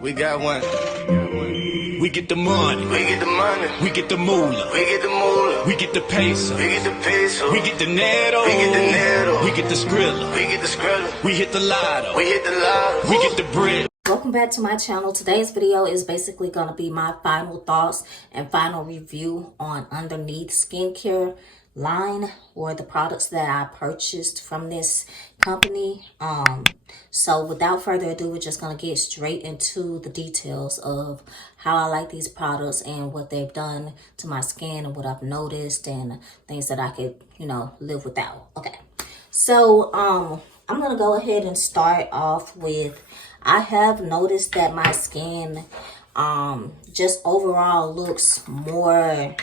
We got one. We get the money. We get the money. We get the moolah. We get the moolah. We get the peso. We get the peso. We get the netto. We get the netto. We get the skrilla. We get the skrilla. We hit the lotto. We hit the lotto. We get the bread. Welcome back to my channel. Today's video is basically going to be my final thoughts and final review on Underneath skincare line, or the products that I purchased from this company. So without further ado, we're just going to get straight into the details of how I like these products and what they've done to my skin and what I've noticed and things that I could, live without. Okay. So I'm going to go ahead and start off with, I have noticed that my skin just overall looks more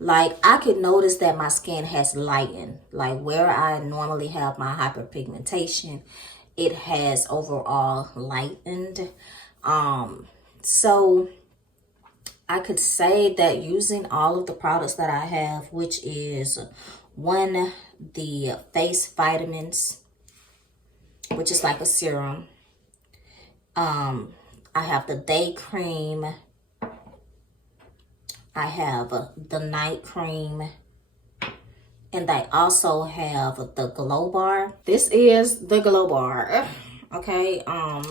like I could notice that my skin has lightened. Like where I normally have my hyperpigmentation, it has overall lightened. So I could say that using all of the products that I have, which is one, the face vitamins, which is like a serum. I have the day cream. I have the night cream. And I also have the glow bar. This is the glow bar. Okay. I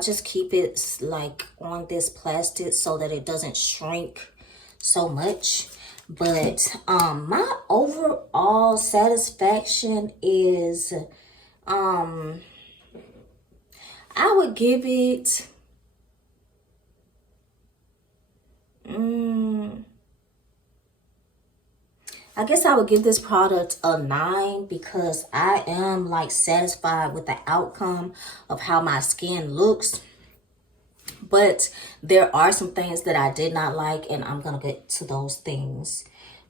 just keep it like on this plastic so that it doesn't shrink so much. But my overall satisfaction is I would give it I guess I would give this product a 9 because I am like satisfied with the outcome of how my skin looks. But there are some things that I did not like, and I'm going to get to those things.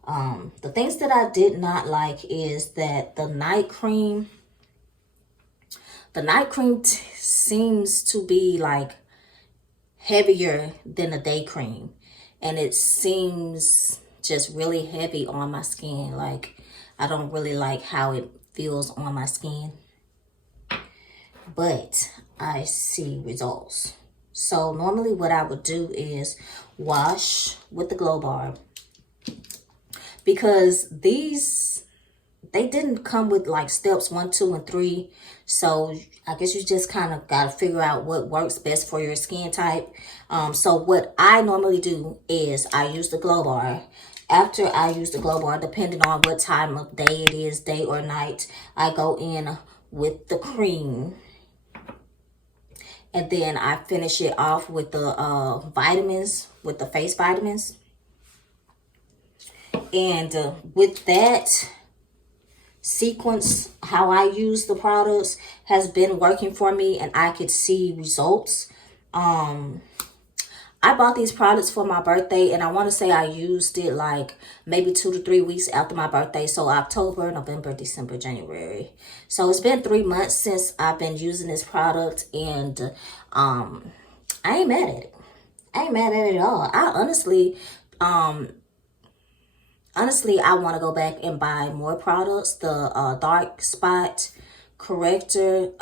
The things that I did not like is that the night cream seems to be like heavier than the day cream. And it seems just really heavy on my skin. Like, I don't really like how it feels on my skin. But I see results. So normally what I would do is wash with the glow bar. Because they didn't come with like steps 1, 2, and 3. So I guess you just kind of got to figure out what works best for your skin type. So what I normally do is I use the glow bar. After I use the glow bar, depending on what time of day it is, day or night, I go in with the cream. And then I finish it off with the vitamins, with the face vitamins. And with that sequence, how I use the products has been working for me, and I could see results. I bought these products for my birthday, and I want to say I used it like maybe 2 to 3 weeks after my birthday. So October, November, December, January. So it's been 3 months since I've been using this product, and I ain't mad at it. I ain't mad at it at all. I honestly, I want to go back and buy more products. The dark spot corrector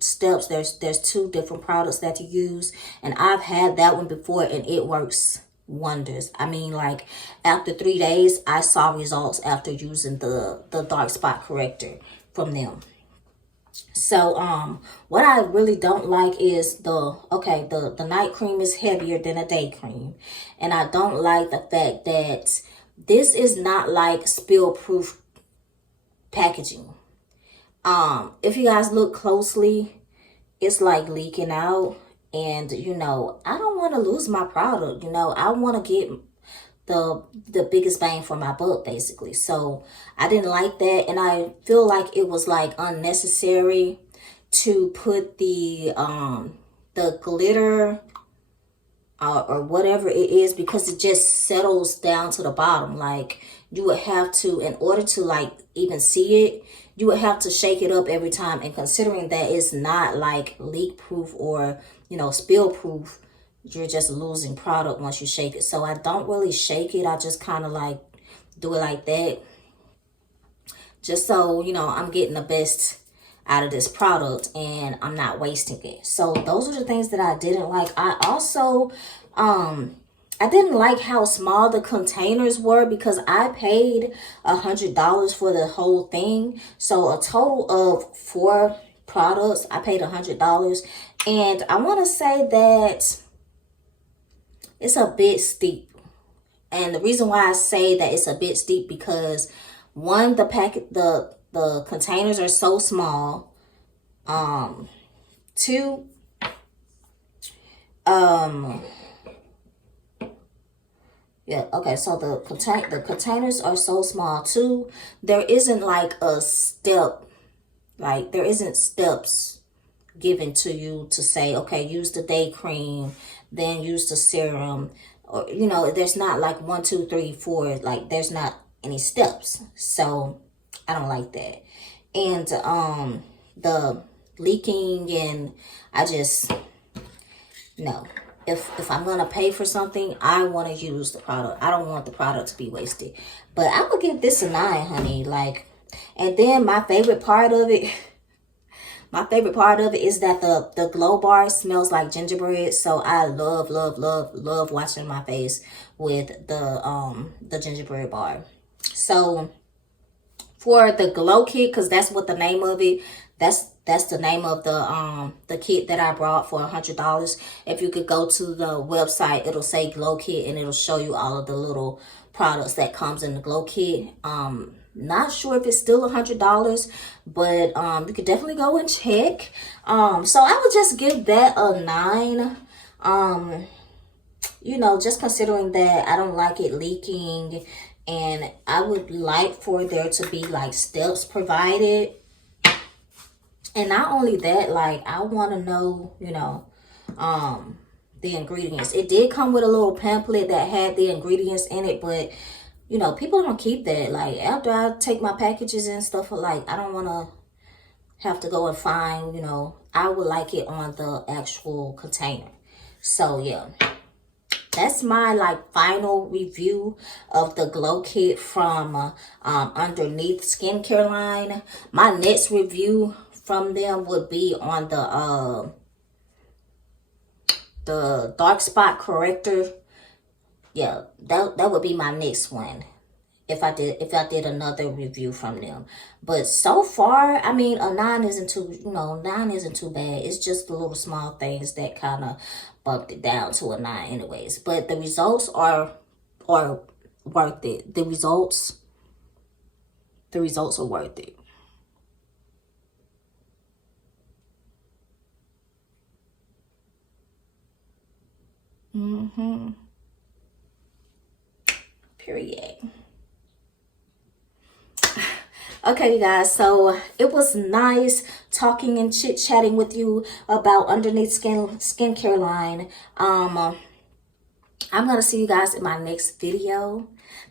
steps, there's 2 different products that you use, and I've had that one before, and it works wonders. I mean, like after 3 days I saw results after using the dark spot corrector from them. So what I really don't like is the night cream is heavier than a day cream, and I don't like the fact that this is not like spill proof packaging. If you guys look closely, it's like leaking out, and I don't want to lose my product. I want to get the biggest bang for my buck, basically. So I didn't like that, and I feel like it was like unnecessary to put the glitter or whatever it is, because it just settles down to the bottom. Like you would have to, in order to like even see it, you would have to shake it up every time. And considering that it's not like leak proof or spill proof, you're just losing product once you shake it. So I don't really shake it. I just kind of like do it like that, just so I'm getting the best out of this product and I'm not wasting it. So those are the things that I didn't like. I also I didn't like how small the containers were because I paid $100 for the whole thing. So a total of 4 products, I paid $100. And I want to say that it's a bit steep. And the reason why I say that it's a bit steep because one, the containers are so small. Two, yeah, okay, so the containers are so small. Two, there isn't like a step, like there isn't steps given to you to say, okay, use the day cream, then use the serum, or there's not like 1, 2, 3, 4, like there's not any steps. So I don't like that. And the leaking, and I just no. If I'm gonna pay for something, I want to use the product. I don't want the product to be wasted. But I'm gonna give this a 9, honey. Like, and then my favorite part of it. My favorite part of it is that the glow bar smells like gingerbread. So I love, love, love, love washing my face with the gingerbread bar. So for the glow kit, because that's what the name of it, that's the name of the kit that I brought for $100. If you could go to the website, it'll say glow kit and it'll show you all of the little products that comes in the glow kit. Not sure if it's still $100, but you could definitely go and check. So I would just give that a 9. Just considering that I don't like it leaking, and I would like for there to be like steps provided. And not only that, like I want to know, the ingredients. It did come with a little pamphlet that had the ingredients in it, but people don't keep that. Like after I take my packages and stuff, like I don't want to have to go and find, I would like it on the actual container. So yeah, that's my like final review of the glow kit from Underneath skincare line. My next review from them would be on the dark spot corrector. Yeah, that would be my next one if I did another review from them. But so far, I mean, a 9 isn't too bad. It's just the little small things that kind of bumped it down to a 9 anyways. But the results are worth it. The results are worth it. Period. Okay, you guys, so it was nice talking and chit-chatting with you about Underneath skincare line. I'm gonna see you guys in my next video.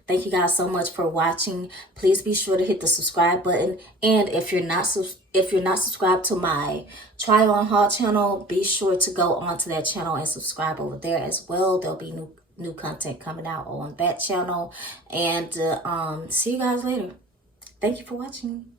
Thank you guys so much for watching. Please be sure to hit the subscribe button, and if you're not subscribed to my try on haul channel, be sure to go onto that channel and subscribe over there as well. There'll be new content coming out on that channel. And see you guys later. Thank you for watching.